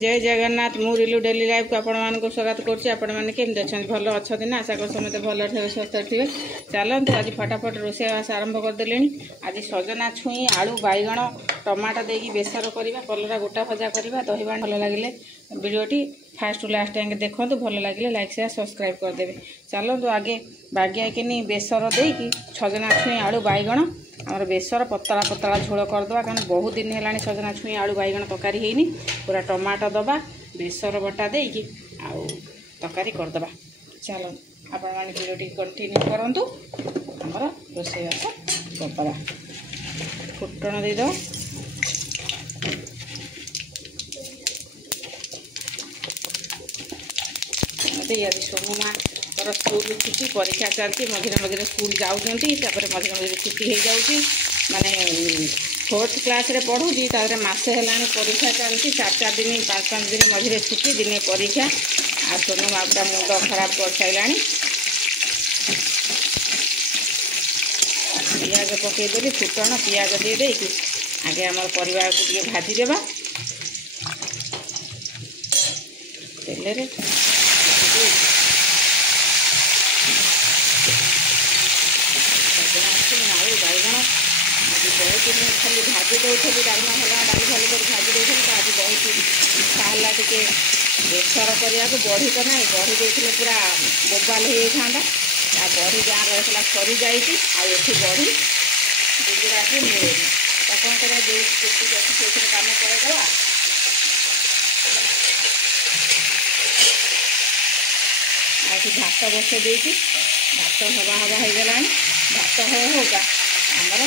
जय जगन्नाथ मु रिलु daily life को आपण स्वागत करें भल अच्छा ना आशा कर समस्त भल थे स्वस्थ थे। चलते आज फटाफट रोषेईवास आरंभ करदे। आज सजना छुई आलू बैगण टमाटो देकी बेसर करवा कलरा गोटा भजा करवा दही भल लगे वीडियोटी फास्ट टू लास्ट टाइम देखो भल लगे लाइक शेयर सब्सक्राइब करदे। चलतु आगे बागिया कि बेसर देकी सजना छुई आलू बैगण आम बेसर पतला पतला झोल करदे कारण बहुत दिन है सजना छुई आलू बैगण तरकारी होनी पूरा टमाटो दबा बेसर बटा देकी आउ तरकारी करदे। चलो आपण मैंने वीडियो कंटिन्यू करूँ आमर रोषेईवास करदे। फुटण देद आज सोनू माँ स्कूल छुट्टी परीक्षा चलती मझे मझे स्कूल जाऊँगी मझे मझे छुट्टी हो जाऊँगी माने 4th क्लास रे पढ़ुची मसे है परीक्षा चलती 4 दिन 5 दिन मझे छुट्टी दिने परीक्षा आ सोनू माँ पूरा मुंड खराब कर सारा पियाज पकईदेली फुटण पियाज दे आगे आम परिवार को भाजी देवा तेल आलू बैगण आज बहुत दिन खाली भाजी दूसरी डालमा फलमा डाली भाली कर भाजी दूसरी तो आज बहुत इच्छा है टे बेसर करने बढ़ी तो ना बढ़ी देते पूरा बोबाल हो जाता बढ़ी गाँव रही सरी जाए बढ़ी गुजरात मिले कौन कर जो अच्छी से कम करदेवा। आज भात बसे देती भात हवा हवा हो गला भात होगा आमर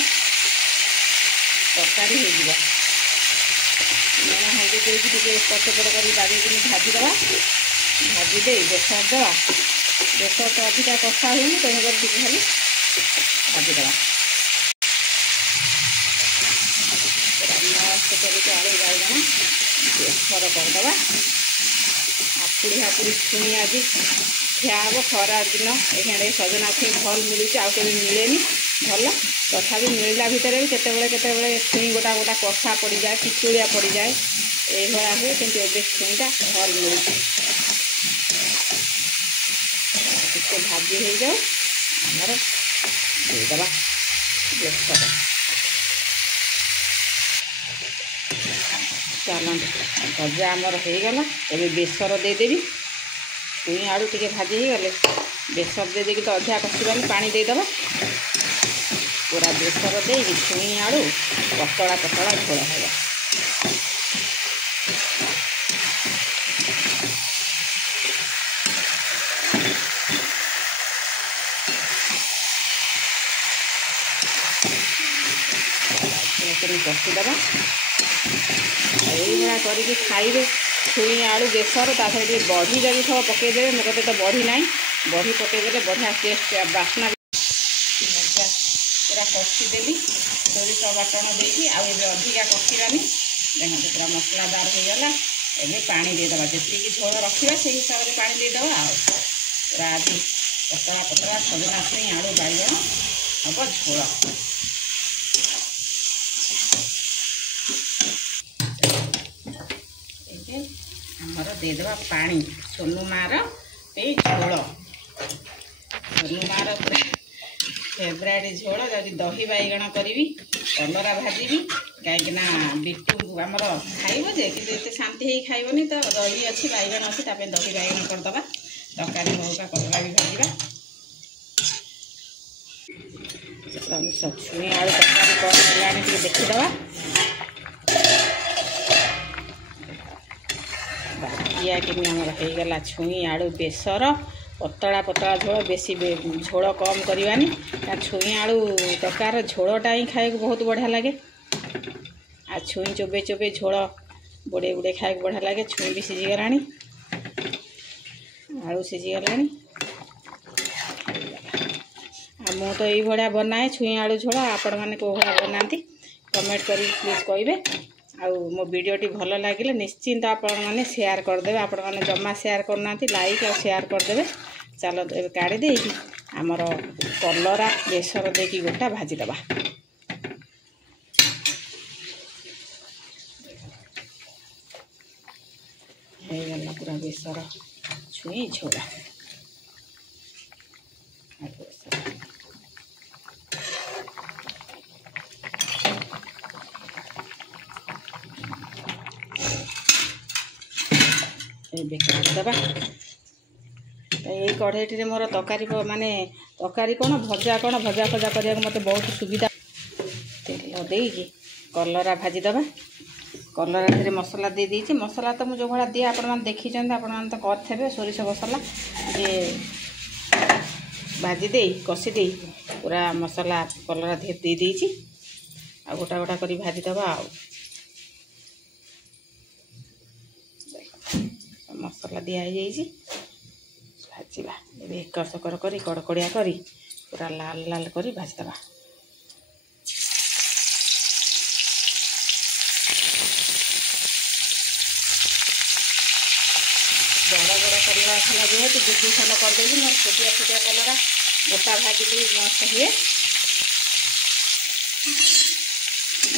तरकारी हो हल्दी देके पचपड़ कर बागेकी भाजीदे भाजीदे बेसर देवा बेसर तो अधिका कषा हुए तेणुकर टी खाली भाजीदे मस्त करके आलू बैगण बेसर करदे। हापुड़ी हापुड़ी छुई आज खियाब खरा दिन ये सजना छुई भल मिलूँ आउ मिले भल तथा मिलला भितर भी केते छुई गोटा गोटा कषा पड़ जाए पिचुड़िया पड़ जाए ये हुए कि छुईटा भल मिलूँ टे भाजी हो जाओ आमर देदेबा बेसर। चल भजा आमर होगला ए बेसर देदेवी छुई आलू टे भाजी हो गले बेसर दे देकी तो अधा कषानी पानी देदेबा पूरा बेसर दे छुई आलू पतला पतला झोल है। कषिदेवा यही करके खाइबे छुई आलू बेसर ता सहित बढ़ी जब सब पकईदे मोटे तो बढ़ी ना बढ़ी पकईदे बढ़िया टेस्ट बास्ना भजा पूरा कषिदेली सोरिष बाटण देकी आउ अधिका कषिबानी देखते पूरा मसलादार होगला एवं पानी देदेबा जी झोल रखा से हिसाब से पानी देदेबा पूरा आज पतला पतला सजना छुई आलू बैगण हम झोल आमर देदेबा पानी सोनू मार झोल सोनू मार पूरा फेवरेट झोल जब दही बैगण करी कलरा भाजी कहीं बिट्टू आमर खाइब जे कि शांति हो खाइबनी तो दही अच्छी बैगण अच्छी दही बैगण करदे तरकारी होगा कलरा भी भाजा छुई आलू तरकारी कौन है देखीदे। बाकिया कि होगला छुई आलू बेसर पतला पतला झोल बेसी झोल कम करवानी छुई आलू तरकार झोलटा ही खाए बहुत बढ़िया लगे आ छुई चोबे चोबे झोल बुड़े बुड़े खाए बढ़िया लगे। छुई भी सीझीगला आलू सीझीगला मु तो ये बनाए छुई आलू झोल आपण मैंने कौ भाया बनाती कमेंट कर प्लीज कहे आउ मो वीडियोटी भल लगे निश्चिंत आपण मैंने शेयर करदे आपण मैंने जमा शेयर करना लाइक और शेयर करदे। चलो ए काढ़ी दे आमर कलरा बेसर देकी गोटा भाजीदेवा ହେଇଗଲା ପୁରା ବେସର ଛୁଇଁ ଝୋଳ। ଏବେ କାଢ଼ିଦେବା। ଏଇ କଢ଼େଇଟିରେ ମୋର ତରକାରୀ ମାନେ ତରକାରୀ କ'ଣ ଭଜା ଫଜା କରିବାକୁ ମୋତେ ବହୁତ ସୁବିଧା। ତେଲ ଦେଇକି କଲରା ଭାଜିଦେବା। କଲରାରେ ମସଲା ଦେଇଦେଇଛି। ମସଲା ତ ମୁଁ ଯେଉଁ ଭଳିଆ ଦିଏ ଆପଣମାନେ ଦେଖିଛନ୍ତି, ଆପଣମାନେ ତ କରିଥିବେ। ସୋରିଷ ମସଲା ଟିକେ ଭାଜି ଦେଇ କଷି ଦେଇ ପୁରା ମସଲା କଲରା ଦେଇ ଦେଇଛି। ଆଉ ଗୋଟା ଗୋଟା କରି ଭାଜିଦେବା। ଆଉ ମସଲା ଦିଆ ହେଇଯାଇଛି, ଭାଜିବା। ଏବେ ଏକର ସେକର କରି କଡ଼କଡ଼ିଆ କରି ପୁରା ଲାଲ ଲାଲ କରି ଭାଜିଦେବା। ବଡ଼ ବଡ଼ କଲରା ଥିଲା ଯେହେତୁ ଦୁଇ ଖଣ୍ଡ କରିଦେଇଛି। ମୋର ଛୋଟିଆ ଛୋଟିଆ କଲରା ଗୋଟା ଭାଜିଲେ ମସ୍ତ ହୁଏ।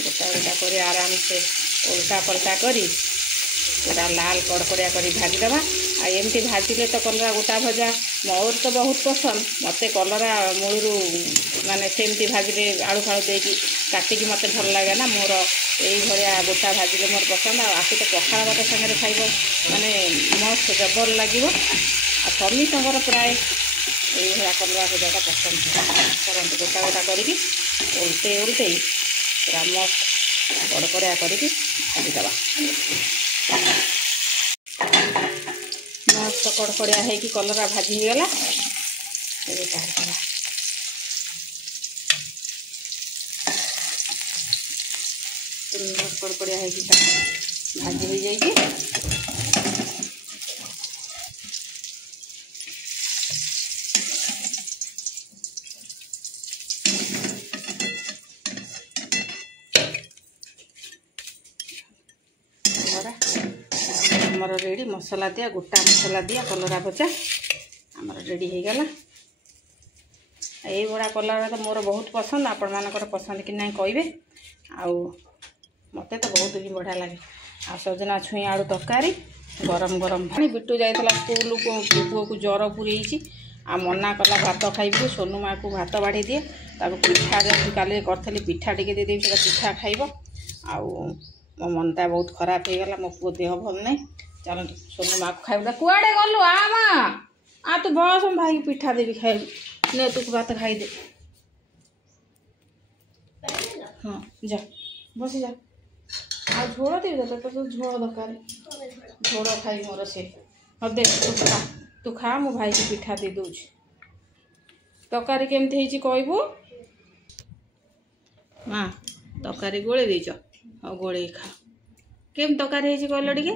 ଗୋଟା ଗୋଟା କରି ଆରାମସେ ଓଲଟା ପଲଟା କରି ପୁରା ଲାଲ କଡ଼କଡ଼ିଆ କରି ଭାଜିଦେବା। ଆଉ ଏମିତି ଭାଜିଲେ ତ କଲରା ଗୋଟା ଭଜା ମୋର ତ ବହୁତ ପସନ୍ଦ। ମୋତେ କଲରା ମୂଳରୁ ମାନେ ସେମିତି ଭାଜିଲେ ଆଳୁ ଫାଳୁ ଦେଇକି କାଟିକି ମୋତେ ଭଲ ଲାଗେ ନା। ମୋର ଏଇଭଳିଆ ଗୋଟା ଭାଜିଲେ ମୋର ପସନ୍ଦ। ଆଉ ଆକୁ ତ ପଖାଳ ଭାତ ସାଙ୍ଗରେ ଖାଇବ ମାନେ ମସ୍ତ ଜବର ଲାଗିବ। ଆଉ ସମସ୍ତଙ୍କର ପ୍ରାୟ ଏଇଭଳିଆ କଲରା ଭଜାଟା ପସନ୍ଦ କରନ୍ତି। ଗୋଟା ଗୋଟା କରିକି ଓଲଟେଇ ପୁରା ମସ୍ତ କଡ଼କଡ଼ିଆ କରିକି ଭାଜିଦେବା। ମସ୍ତ କଡ଼କଡ଼ିଆ ହେଇକି କଲରା ଭାଜି ହେଇଗଲା। ଏବେ କାଢ଼ିଦେବା। କଡ଼କଡ଼ିଆ ହେଇକି ଭାଜି ହେଇଯାଇଛି। ଆମର ରେଡ଼ି ମସଲା ଦିଆ ଗୋଟା ମସଲା ଦିଆ କଲରା ଭଜା ଆମର ରେଡ଼ି ହେଇଗଲା। এইଭଳିଆ କଲରା ତ ମୋର ବହୁତ ପସନ୍ଦ। ଆପଣମାନଙ୍କର ପସନ୍ଦ କି ନାହିଁ କହିବେ। ଆଉ ମୋତେ ତ ବହୁତ ହିଁ ବଢ଼ିଆ ଲାଗେ। ଆଉ ସଜନା ଛୁଇଁ ଆଳୁ ତରକାରୀ ଗରମ ଗରମ ପାଣି। ବିଟୁ ଯାଇଥିଲା ସ୍କୁଲକୁ, ପୁଅକୁ ଜ୍ୱର ପୁରେଇଛି। ଆଉ ମନା କଲା ଭାତ ଖାଇବି। ସୋନୁ ମା'କୁ ଭାତ ବାଢ଼ି ଦିଏ। ତାକୁ ପିଠା ଯେମିତି କାଲି କରିଥିଲି ପିଠା ଟିକେ ଦେଇଦେବି, ସେଟା ପିଠା ଖାଇବ। ଆଉ ମୋ ମନଟା ବହୁତ ଖରାପ ହେଇଗଲା। ମୋ ପୁଅ ଦେହ ଭଲ ନାହିଁ। ଚାଲନ୍ତୁ ସୋନୁ ମା'କୁ ଖାଇବୁ। କୁଆଡ଼େ ଗଲୁ? ମା ତୁ ବସ, ମୁଁ ଭାଇକି ପିଠା ଦେବି ଖାଇବୁ। ନେ ତୁ ଭାତ ଖାଇଦେ। ହଁ ଯା ବସି ଯା। ଆଉ ଝୋଳ ଦେବି ତ, ତୋର ଝୋଳ ଦରକାର। ଝୋଳ ଖାଇ ମୋର ସେ। ହଉ ଦେ ତୁ ଖା, ମୁଁ ଭାଇକି ପିଠା ଦେଇ ଦେଉଛି। ତରକାରୀ କେମିତି ହେଇଛି କହିବୁ? ମା ତରକାରୀ ଗୋଳେଇ ଦେଇଛ? ହଉ ଗୋଳେଇ ଖା। କେମିତି ତରକାରୀ ହେଇଛି କହିଲ ଟିକେ?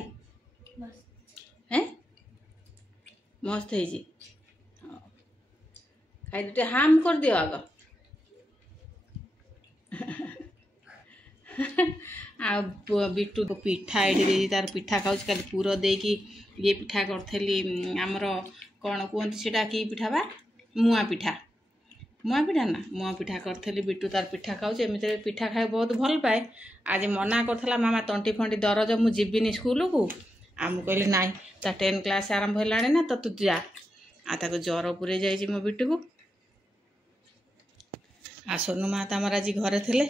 ମସ୍ତ ହେଇଛି। ଖାଇଦି ଟିକେ ହାମ୍ କରିଦିଅ ଆଗ। ଆଉ ବିଟୁ ପିଠା ଏଇଠି ଦେଇଛି, ତାର ପିଠା ଖାଉଛି। କାଲି ପୁର ଦେଇକି ଇଏ ପିଠା କରିଥିଲି। ଆମର କ'ଣ କୁହନ୍ତି ସେଇଟା, କି ପିଠା ବା? ମୁଆଁ ପିଠା। ମୁଆଁ ପିଠା ନା, ମୁଆଁ ପିଠା କରିଥିଲି। ବିଟୁ ତାର ପିଠା ଖାଉଛି। ଏମିତିରେ ପିଠା ଖାଇବାକୁ ବହୁତ ଭଲ ପାଏ। ଆଜି ମନା କରୁଥିଲା, ମାମା ତଣ୍ଟି ଫଣ୍ଟି ଦରଜ, ମୁଁ ଯିବିନି ସ୍କୁଲକୁ। ଆଉ ମୁଁ କହିଲି ନାଇଁ, ତା 10 କ୍ଲାସ୍ ଆରମ୍ଭ ହେଲାଣି ନା, ତ ତୁ ଯା। ଆଉ ତାକୁ ଜ୍ୱର ପୁରେଇ ଯାଇଛି ମୋ ବିଟୁକୁ। ଆଉ ସୋନୁ ମା ତ ଆମର ଆଜି ଘରେ ଥିଲେ।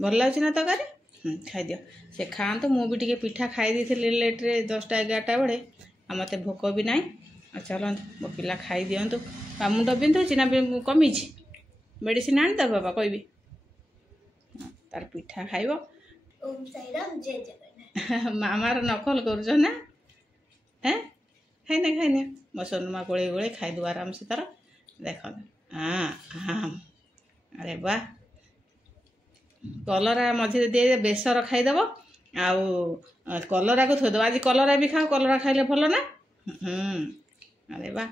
ଭଲ ଲାଗୁଛି ନା ତରକାରୀ? ଖାଇଦିଅ। ସେ ଖାଆନ୍ତୁ। ମୁଁ ବି ଟିକେ ପିଠା ଖାଇ ଦେଇଥିଲି ଲେଟ୍ରେ, 10ଟା 11ଟା ବେଳେ। ଆଉ ମୋତେ ଭୋକ ବି ନାହିଁ। ଆଉ ଚାଲନ୍ତୁ ମୋ ପିଲା ଖାଇଦିଅନ୍ତୁ। ଆଉ ମୁଣ୍ଡ ବିନ୍ଧୁଛି ନା କମିଛି? ମେଡ଼ିସିନ ଆଣିଦେବ ବାବା କହିବି। ତାର ପିଠା ଖାଇବ। ମାମାର ନକଲ କରୁଛ ନା? ଖାଇନେ ମୋ ସୋନୁ ମା ଗୋଳେଇ ଗୋଳେଇ ଖାଇଦେବ ଆରାମସେ ତାର। ଦେଖନ୍ତୁ ଆରେ ବା। କଲରା ମଝିରେ ଦେଇ ବେସର ଖାଇଦେବ। ଆଉ କଲରାକୁ ଥୋଇଦେବ। ଆଜି କଲରା ବି ଖାଅ, କଲରା ଖାଇଲେ ଭଲ ନା। ଆରେ ବା।